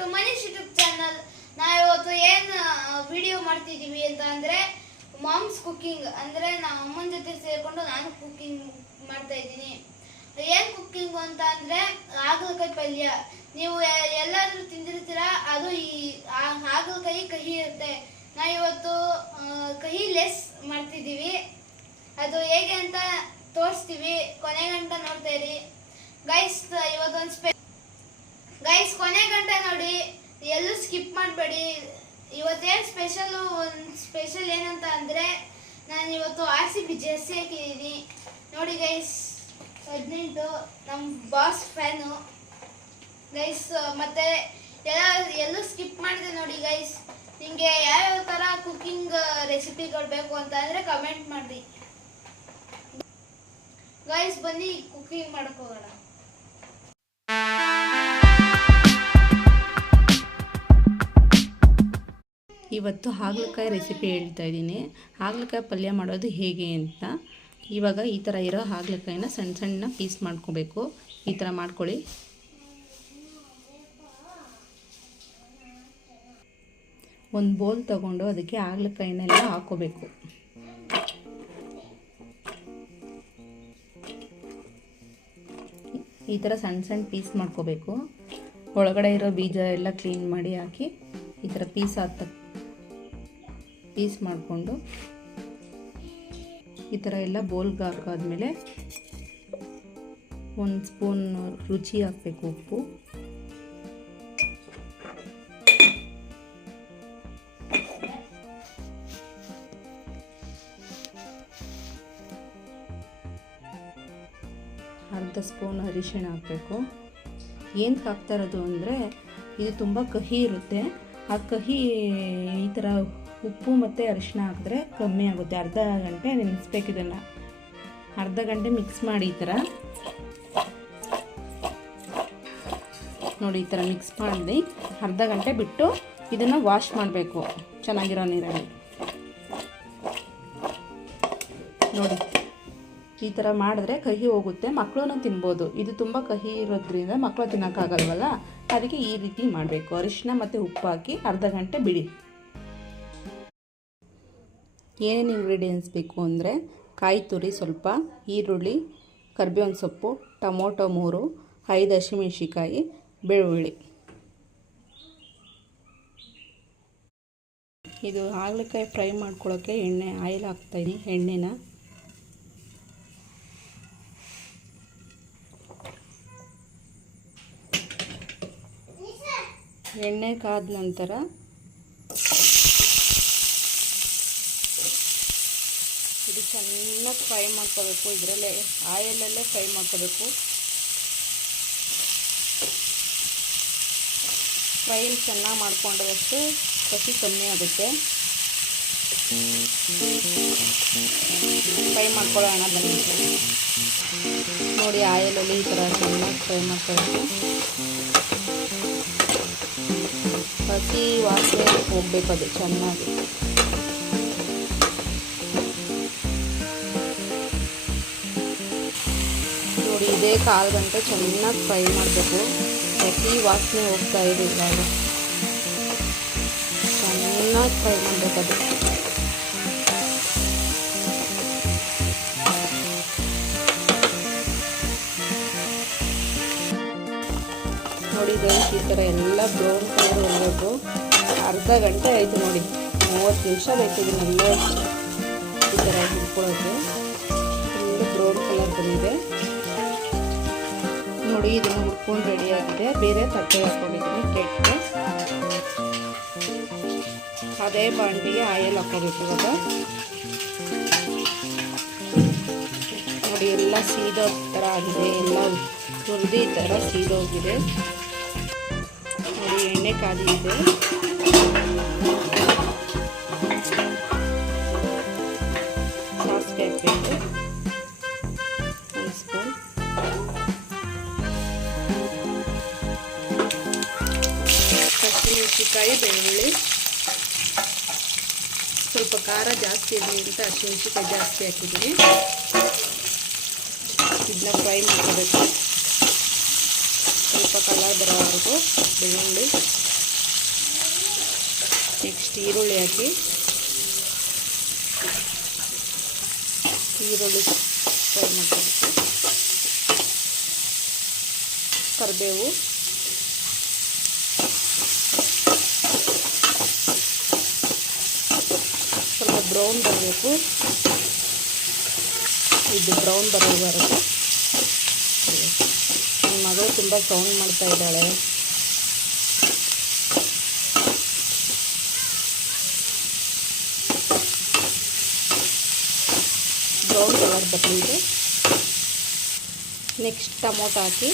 To Manish YouTube channel. ನಾವಿವತ್ತು ಏನು video ಮಾಡ್ತಿದ್ದೀವಿ ಅಂತ ಅಂದರೆ ಮಾಮ್ಸ್ ಕುಕ್ಕಿಂಗ್. ಅಂದರೆ ನಮ್ಮ ಅಮ್ಮನ ಜೊತೆ ಸೇರಿಕೊಂಡು ನಾನು ಕುಕ್ಕಿಂಗ್ ಮಾಡ್ತಾ ಇದ್ದೀನಿ. ಏನು ಕುಕ್ಕಿಂಗು ಅಂತ ಅಂದರೆ ಹಾಗಲಕಾಯಿ ಪಲ್ಯ. ನೀವು ಎಲ್ಲಾದರೂ ತಿಂದಿರ್ತೀರ, ಅದು ಈ ಹಾಗಲಕಾಯಿ ಕಹಿ ಇರುತ್ತೆ. ನಾವಿವತ್ತು ಕಹಿ ಲೆಸ್ ಮಾಡ್ತಿದ್ದೀವಿ. ಅದು ಹೇಗೆ ಅಂತ ತೋರಿಸ್ತೀವಿ, ಕೊನೆಗಂಟ ನೋಡ್ತಾ ಇರಿ ಗೈಸ್. ಇವತ್ತೊಂದು ಗೈಸ್ ಕೊನೆ ಗಂಟೆ ನೋಡಿ, ಎಲ್ಲೂ ಸ್ಕಿಪ್ ಮಾಡಬೇಡಿ. ಇವತ್ತೇನು ಸ್ಪೆಷಲ್ ಏನಂತ ಅಂದರೆ ನಾನು ಇವತ್ತು RCB ಜೆರ್ಸಿ ಹಾಕಿದ್ದೀನಿ ನೋಡಿ ಗೈಸ್. 18 ನಮ್ಮ ಬಾಸ್ ಫ್ಯಾನು ಗೈಸ್. ಮತ್ತು ಎಲ್ಲೂ ಸ್ಕಿಪ್ ಮಾಡಿದೆ ನೋಡಿ ಗೈಸ್. ನಿಮಗೆ ಯಾವ್ಯಾವ ಥರ ಕುಕ್ಕಿಂಗ್ ರೆಸಿಪಿಗಳು ಬೇಕು ಅಂತ ಅಂದರೆ ಕಮೆಂಟ್ ಮಾಡಿ ಗೈಸ್. ಬನ್ನಿ ಕುಕ್ಕಿಂಗ್ ಮಾಡ್ಕೋಗೋಣ. ಇವತ್ತು ಹಾಗಲಕಾಯಿ ರೆಸಿಪಿ ಹೇಳ್ತಾ ಇದ್ದೀನಿ. ಹಾಗಲಕಾಯಿ ಪಲ್ಯ ಮಾಡೋದು ಹೇಗೆ ಅಂತ. ಇವಾಗ ಈ ಥರ ಇರೋ ಹಾಗಲಕಾಯಿನ ಸಣ್ಣ ಸಣ್ಣ ಪೀಸ್ ಮಾಡ್ಕೋಬೇಕು. ಈ ಥರ ಮಾಡ್ಕೊಳ್ಳಿ. ಒಂದು ಬೌಲ್ ತಗೊಂಡು ಅದಕ್ಕೆ ಹಾಗಲಕಾಯಿನೆಲ್ಲ ಹಾಕೋಬೇಕು. ಈ ಥರ ಸಣ್ಣ ಸಣ್ಣ ಪೀಸ್ ಮಾಡ್ಕೋಬೇಕು. ಒಳಗಡೆ ಇರೋ ಬೀಜ ಎಲ್ಲ ಕ್ಲೀನ್ ಮಾಡಿ ಹಾಕಿ ಈ ಥರ ಪೀಸ್ ಮಾಡಿಕೊಂಡು ಈ ಥರ ಎಲ್ಲ ಬೌಲ್ಗೆ ಹಾಕಾದ್ಮೇಲೆ 1 ಸ್ಪೂನ್ ರುಚಿ ಹಾಕಬೇಕು, ಉಪ್ಪು. ಅರ್ಧ ಸ್ಪೂನ್ ಅರಿಶಿಣ ಹಾಕಬೇಕು. ಏನಕ್ಕೆ ಹಾಕ್ತಾ ಇರೋದು ಅಂದರೆ ಇದು ತುಂಬ ಕಹಿ ಇರುತ್ತೆ. ಆ ಕಹಿ ಈ ಥರ ಉಪ್ಪು ಮತ್ತು ಅರಿಶಿಣ ಹಾಕಿದ್ರೆ ಕಮ್ಮಿ ಆಗುತ್ತೆ. ಅರ್ಧ ಗಂಟೆ ನೆನೆಸ್ಬೇಕು. ಇದನ್ನು ಅರ್ಧ ಗಂಟೆ ಮಿಕ್ಸ್ ಮಾಡಿ ಈ ಥರ ನೋಡಿ. ಈ ಥರ ಮಿಕ್ಸ್ ಮಾಡಿ ಅರ್ಧ ಗಂಟೆ ಬಿಟ್ಟು ಇದನ್ನು ವಾಶ್ ಮಾಡಬೇಕು ಚೆನ್ನಾಗಿರೋ ನೀರಲ್ಲಿ ನೋಡಿ. ಈ ಥರ ಮಾಡಿದ್ರೆ ಕಹಿ ಹೋಗುತ್ತೆ, ಮಕ್ಕಳು ತಿನ್ಬೋದು. ಇದು ತುಂಬ ಕಹಿ ಇರೋದ್ರಿಂದ ಮಕ್ಕಳು ತಿನ್ನೋಕ್ಕಾಗಲ್ವಲ್ಲ, ಅದಕ್ಕೆ ಈ ರೀತಿ ಮಾಡಬೇಕು. ಅರಿಶಿನ ಮತ್ತು ಉಪ್ಪು ಹಾಕಿ ಅರ್ಧ ಗಂಟೆ ಬಿಡಿ. ಏನೇನು ಇಂಗ್ರೀಡಿಯೆಂಟ್ಸ್ ಬೇಕು ಅಂದರೆ ಕಾಯಿ ತುರಿ ಸ್ವಲ್ಪ, ಈರುಳ್ಳಿ, ಕರಿಬೇವಿನ ಸೊಪ್ಪು, ಟೊಮೊಟೊ 3, 5 ಹಸಿಮೆಣಸಿಕಾಯಿ, ಬೆಳ್ಳುಳ್ಳಿ. ಇದು ಹಾಗಲಕಾಯಿ ಫ್ರೈ ಮಾಡ್ಕೊಳ್ಳೋಕ್ಕೆ ಆಯಿಲ್ ಹಾಕ್ತಾಯಿದ್ದೀನಿ. ಎಣ್ಣೆ ಕಾದ ನಂತರ ಇದು ಚೆನ್ನಾಗಿ ಫ್ರೈ ಮಾಡ್ಕೋಬೇಕು. ಇದರಲ್ಲೇ ಆಯಿಲಲ್ಲೇ ಫ್ರೈ ಮಾಡ್ಕೋಬೇಕು. ಫ್ರೈ ಚೆನ್ನಾಗಿ ಮಾಡ್ಕೊಂಡ್ರಷ್ಟು ಕಸಿ ಕಮ್ಮಿ ಆಗುತ್ತೆ. ಫ್ರೈ ಮಾಡ್ಕೊಳ್ಳೋಣ ಬನ್ನಿ ನೋಡಿ. ಆಯಿಲಲ್ಲಿ ಈ ಥರ ಚೆನ್ನಾಗಿ ಫ್ರೈ ಮಾಡ್ಕೋಬೇಕು. ಹಸಿ ವಾಸನೆ ಹೋಗ್ಬೇಕು ಅದು ಚೆನ್ನಾಗಿ. ನೋಡಿ ಇದೇ 1/4 ಗಂಟೆ ಚೆನ್ನಾಗಿ ಫ್ರೈ ಮಾಡಬೇಕು. ಹಸಿ ವಾಸನೆ ಹೋಗ್ತಾ ಇದೆ. ಇವಾಗ ಚೆನ್ನಾಗಿ ಫ್ರೈ ಮಾಡಬೇಕದು. ನೋಡಿ ಗೈಸ್, ಈ ಥರ ಎಲ್ಲ ಬ್ರೌನ್ ಕಲರ್ ಹೋಗಬೇಕು. ಅರ್ಧ ಗಂಟೆ ಆಯಿತು ನೋಡಿ. 30 ನಿಮಿಷ ಬೇಕು ಇದನ್ನೆಲ್ಲ ಈ ಥರ ಹಿಡ್ಕೊಳ್ಳೋದು. ಫುಲ್ಲು ಬ್ರೌನ್ ಕಲರ್ ಬಂದಿದೆ ನೋಡಿ. ಇದನ್ನು ಹುಡ್ಕೊಂಡು ರೆಡಿಯಾಗಿದೆ. ಬೇರೆ ತಟ್ಟೆ ಹಾಕ್ಕೊಂಡಿದ್ದೀನಿ ಪ್ಲೇಟ್ಗೆ. ಅದೇ ಬಾಂಡಿಗೆ ಆಯಿಲ್ ಹಾಕೋಬೇಕು ಇವಾಗ ನೋಡಿ. ಎಲ್ಲ ಸೀದೋ ಥರ ಆಗಿದೆ, ಎಲ್ಲ ಹುರಿದು ಈ ಥರ ಸೀದೋಗಿದೆ ನೋಡಿ. ಎಣ್ಣೆ ಕಾದಿದೆ. ಸಾಸಿವೆ ಹಾಕಬೇಕು 1 ಸ್ಪೂನ್. ಹಸಿಮೆಣಸಿಕಾಯಿ, ಬೆಳ್ಳುಳ್ಳಿ, ಸ್ವಲ್ಪ ಖಾರ ಜಾಸ್ತಿ ಇರಲಿ ಅಂತ ಹಸಿಮೆಣಸಿಕಾಯಿ ಜಾಸ್ತಿ ಹಾಕಿದ್ದೀನಿ. ಇದನ್ನ ಫ್ರೈ ಮಾಡ್ಕೋಬೇಕು. ಸ್ವಲ್ಪ ಕಲರ್ ಬರೋವರೆಗೂ ಬೆಳ್ಳುಳ್ಳಿ. ನೆಕ್ಸ್ಟ್ ಈರುಳ್ಳಿ ಹಾಕಿ, ಈರುಳ್ಳಿ ಫ್ರೈ ಮಾಡ್ಕೊಬೇಕು. ಕರಿಬೇವು, ಸ್ವಲ್ಪ ಬ್ರೌನ್ ಬರಬೇಕು. ಇದು ಬ್ರೌನ್ ಬರೋವರೆಗೂ. ನನ್ನ ಮಗಳು ತುಂಬ ಸೌಂಡ್ ಮಾಡ್ತಾ ಇದ್ದಾಳೆ. ಬ್ರೌನ್ ಕಲರ್ ಬರಲಿದೆ. ನೆಕ್ಸ್ಟ್ ಟೊಮೊಟೊ ಹಾಕಿ,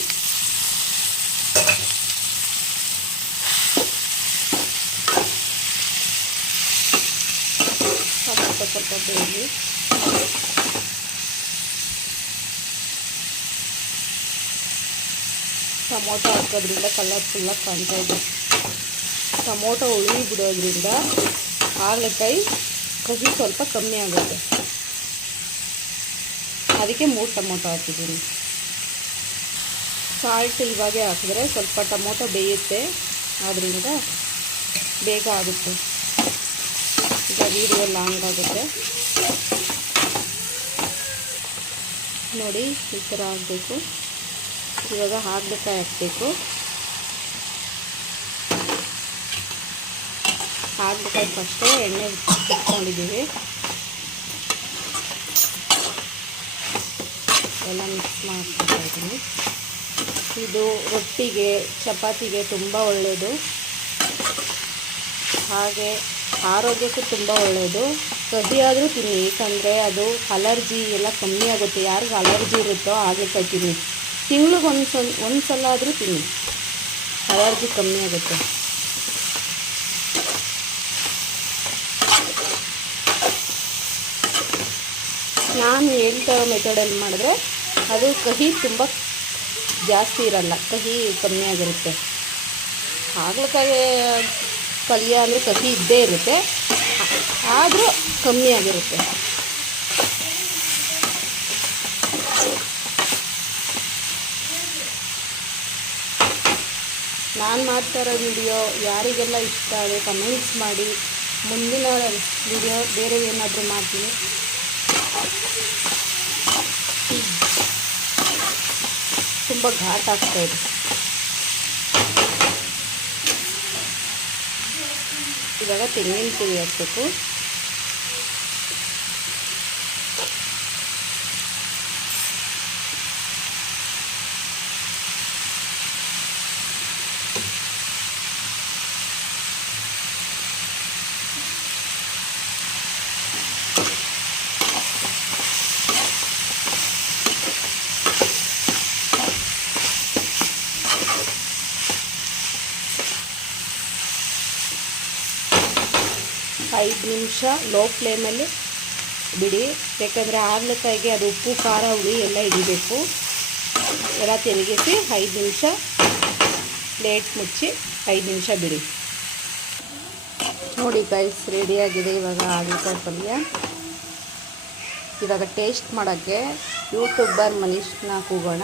ಟೊಮೊಟೊ ಸ್ವಲ್ಪ ಬೇಯಿಸಿ. ಟೊಮೊಟೊ ಹಾಕೋದ್ರಿಂದ ಕಲರ್ಫುಲ್ಲಾಗಿ ಕಾಣ್ತಾ ಇದೆ. ಟೊಮೊಟೊ ಉಳಿ ಬಿಡೋದ್ರಿಂದ ಹಾಗಲಕಾಯಿ ಕಹಿ ಸ್ವಲ್ಪ ಕಮ್ಮಿ ಆಗುತ್ತೆ. ಅದಕ್ಕೆ 3 ಟೊಮೊಟೊ ಹಾಕಿದ್ದೀನಿ. ಸಾಲ್ಟ್ ಇವಾಗೆ ಹಾಕಿದ್ರೆ ಸ್ವಲ್ಪ ಟೊಮೊಟೊ ಬೇಯುತ್ತೆ, ಆದ್ದರಿಂದ ಬೇಗ ಆಗುತ್ತೆ. ಈಗ ವೀಡಿಯೋ ಲಾಂಗ್ ಆಗುತ್ತೆ ನೋಡಿ. ಈ ಥರ ಆಗಬೇಕು. ಇವಾಗ ಹಾಗಲಕಾಯಿ ಹಾಕಬೇಕು. ಹಾಗಲಕಾಯಿ ಫಸ್ಟೇ ಎಣ್ಣೆ ಇಟ್ಕೊಂಡಿದ್ದೀವಿ. ಎಲ್ಲ ಮಿಕ್ಸ್ ಮಾಡ್ತಾ ಇದ್ದೀನಿ. ಇದು ರೊಟ್ಟಿಗೆ, ಚಪಾತಿಗೆ ತುಂಬ ಒಳ್ಳೆಯದು. ಹಾಗೆ ಆರೋಗ್ಯಕ್ಕೂ ತುಂಬ ಒಳ್ಳೆಯದು. ಕಹಿ ಆದರೂ ತಿನ್ನಿ, ಏಕೆಂದರೆ ಅದು ಅಲರ್ಜಿ ಎಲ್ಲ ಕಮ್ಮಿ ಆಗುತ್ತೆ. ಯಾರಿಗೆ ಅಲರ್ಜಿ ಇರುತ್ತೋ ಹಾಗಲಕಾಯಿ ತಿನ್ನಿ. ತಿಂಗ್ಳಿಗೆ ಒಂದು ಸಲ ಆದರೂ ತಿನ್ನಿ, ಅಲರ್ಜಿ ಕಮ್ಮಿ ಆಗುತ್ತೆ. ನಾನು ಹೇಳ್ತಾ ಇರೋ ಮೆಥಡಲ್ಲಿ ಮಾಡಿದ್ರೆ ಅದು ಕಹಿ ತುಂಬ ಜಾಸ್ತಿ ಇರಲ್ಲ, ಕಹಿ ಕಮ್ಮಿ ಆಗಿರುತ್ತೆ. ಹಾಗಲಕಾಯಿ ಪಲ್ಯ ಅಂದರೆ ಕಹಿ ಇದ್ದೇ ಇರುತ್ತೆ, ಆದರೂ ಕಮ್ಮಿ ಆಗಿರುತ್ತೆ. ನಾನು ಮಾಡ್ತಾ ಇರೋ ವಿಡಿಯೋ ಯಾರಿಗೆಲ್ಲ ಇಷ್ಟ ಆದರೆ ಕಮೆಂಟ್ಸ್ ಮಾಡಿ. ಮುಂದಿನ ವಿಡಿಯೋ ಬೇರೆ ಏನಾದರೂ ಮಾಡ್ತೀನಿ. ತುಂಬ ಘಾಟ್ ಆಗ್ತಾಯಿದೆ. ಇವಾಗ ತೆಂಗಿನ ತುರಿ ಹಾಕಬೇಕು. ಐದು ನಿಮಿಷ ಲೋ ಫ್ಲೇಮಲ್ಲಿ ಬಿಡಿ, ಯಾಕಂದರೆ ಹಾಗಲಕಾಯಿಗೆ ಅದು ಉಪ್ಪು ಖಾರ ಹುಳಿ ಎಲ್ಲ ಹಿಡಿಬೇಕು. ಎಲ್ಲ ತಿರುಗಿಸಿ 5 ನಿಮಿಷ ಪ್ಲೇಟ್ ಮುಚ್ಚಿ 5 ನಿಮಿಷ ಬಿಡಿ. ನೋಡಿ ಗೈಸ್, ರೆಡಿಯಾಗಿದೆ ಇವಾಗ ಹಾಗಲಕಾಯಿ ಪಲ್ಯ. ಇವಾಗ ಟೇಸ್ಟ್ ಮಾಡೋಕ್ಕೆ ಯೂಟ್ಯೂಬರ್ ಮನೀಶ್ನ ಕೂಗೋಣ.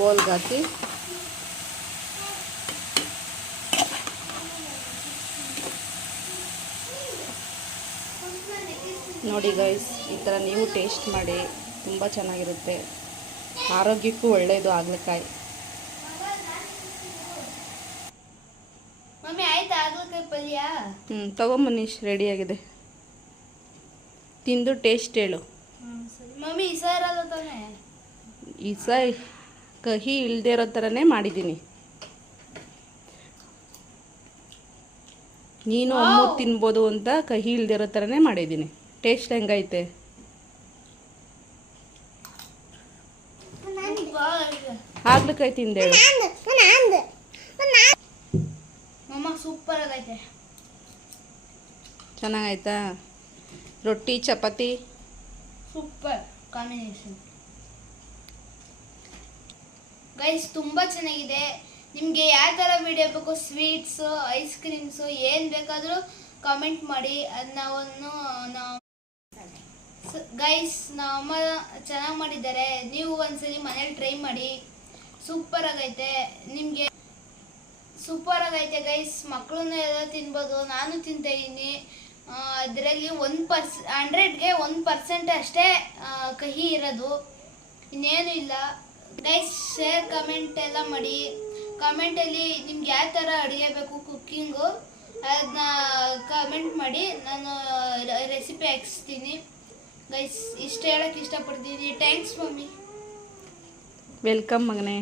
ಬೌಲ್ಗೆ ಹಾಕಿ ನೋಡಿ ಗೈಸ್, ಈ ಥರ ನೀವು ಟೇಸ್ಟ್ ಮಾಡಿ, ತುಂಬ ಚೆನ್ನಾಗಿರುತ್ತೆ. ಆರೋಗ್ಯಕ್ಕೂ ಒಳ್ಳೆಯದು ಹಾಗಲಕಾಯಿ. ಮಮ್ಮಿ ಆಯ್ತಾ ಹಾಗಲಕಾಯಿ ಪಲ್ಯ? ತಗೊಂಬನೀಶ್, ರೆಡಿಯಾಗಿದೆ. ತಿಂದು ಟೇಸ್ಟ್ ಹೇಳು. ಮಮ್ಮಿ ಈ ಸಾರಲ್ಲ ತಾನೆ? ಈ ಸಾರಿ ಕಹಿ ಇಲ್ಲದೆ ಇರೋ ಥರನೇ ಮಾಡಿದ್ದೀನಿ. ನೀನು ಅಮ್ಮ ತಿನ್ಬೋದು ಅಂತ ಕಹಿ ಇಲ್ಲದೆ ಇರೋ ಥರನೇ ಮಾಡಿದ್ದೀನಿ. ಟೇಸ್ಟ್ ಹೆಂಗೈತೆ? ಹಾಗಲಕಾಯಿ ತಿಂದೇಳು. ಮಮ್ಮ ಸೂಪರ್ ಆಗೈತೆ. ಚೆನ್ನಾಗೈತಾ? ರೊಟ್ಟಿ ಚಪಾತಿ ಸೂಪರ್ ಕಾಂಬಿನೇಷನ್. ಗೈಸ್ ತುಂಬ ಚೆನ್ನಾಗಿದೆ. ನಿಮಗೆ ಯಾವ ಥರ ವಿಡಿಯೋ ಬೇಕು, ಸ್ವೀಟ್ಸು, ಐಸ್ ಕ್ರೀಮ್ಸು, ಏನು ಬೇಕಾದರೂ ಕಾಮೆಂಟ್ ಮಾಡಿ. ಅದು ನಾವು ಗೈಸ್ ನಮ್ಮ ಚೆನ್ನಾಗಿ ಮಾಡಿದ್ದಾರೆ. ನೀವು ಒಂದ್ಸಲಿ ಮನೇಲಿ ಟ್ರೈ ಮಾಡಿ. ಸೂಪರ್ ಆಗೈತೆ, ನಿಮಗೆ ಸೂಪರ್ ಆಗೈತೆ ಗೈಸ್. ಮಕ್ಕಳನ್ನ ಎಲ್ಲ ತಿನ್ಬೋದು, ನಾನು ತಿಂತಾ ಇದ್ದೀನಿ. ಅದರಲ್ಲಿ 100ಗೆ 1% ಅಷ್ಟೇ ಕಹಿ ಇರೋದು, ಇನ್ನೇನು ಇಲ್ಲ. ಗೈಸ್ ಶೇರ್ ಕಮೆಂಟ್ ಎಲ್ಲ ಮಾಡಿ. ಕಮೆಂಟಲ್ಲಿ ನಿಮ್ಗೆ ಯಾವ ಥರ ಅಡುಗೆ ಬೇಕು ಕುಕ್ಕಿಂಗು ಅದನ್ನ ಕಮೆಂಟ್ ಮಾಡಿ, ನಾನು ರೆಸಿಪಿ ಹಾಕ್ಸ್ತೀನಿ. ಗೈಸ್ ಇಷ್ಟು ಹೇಳೋಕ್ಕೆ ಇಷ್ಟಪಡ್ತೀನಿ. Thanks mummy. ವೆಲ್ಕಮ್ ಮಗನೇ.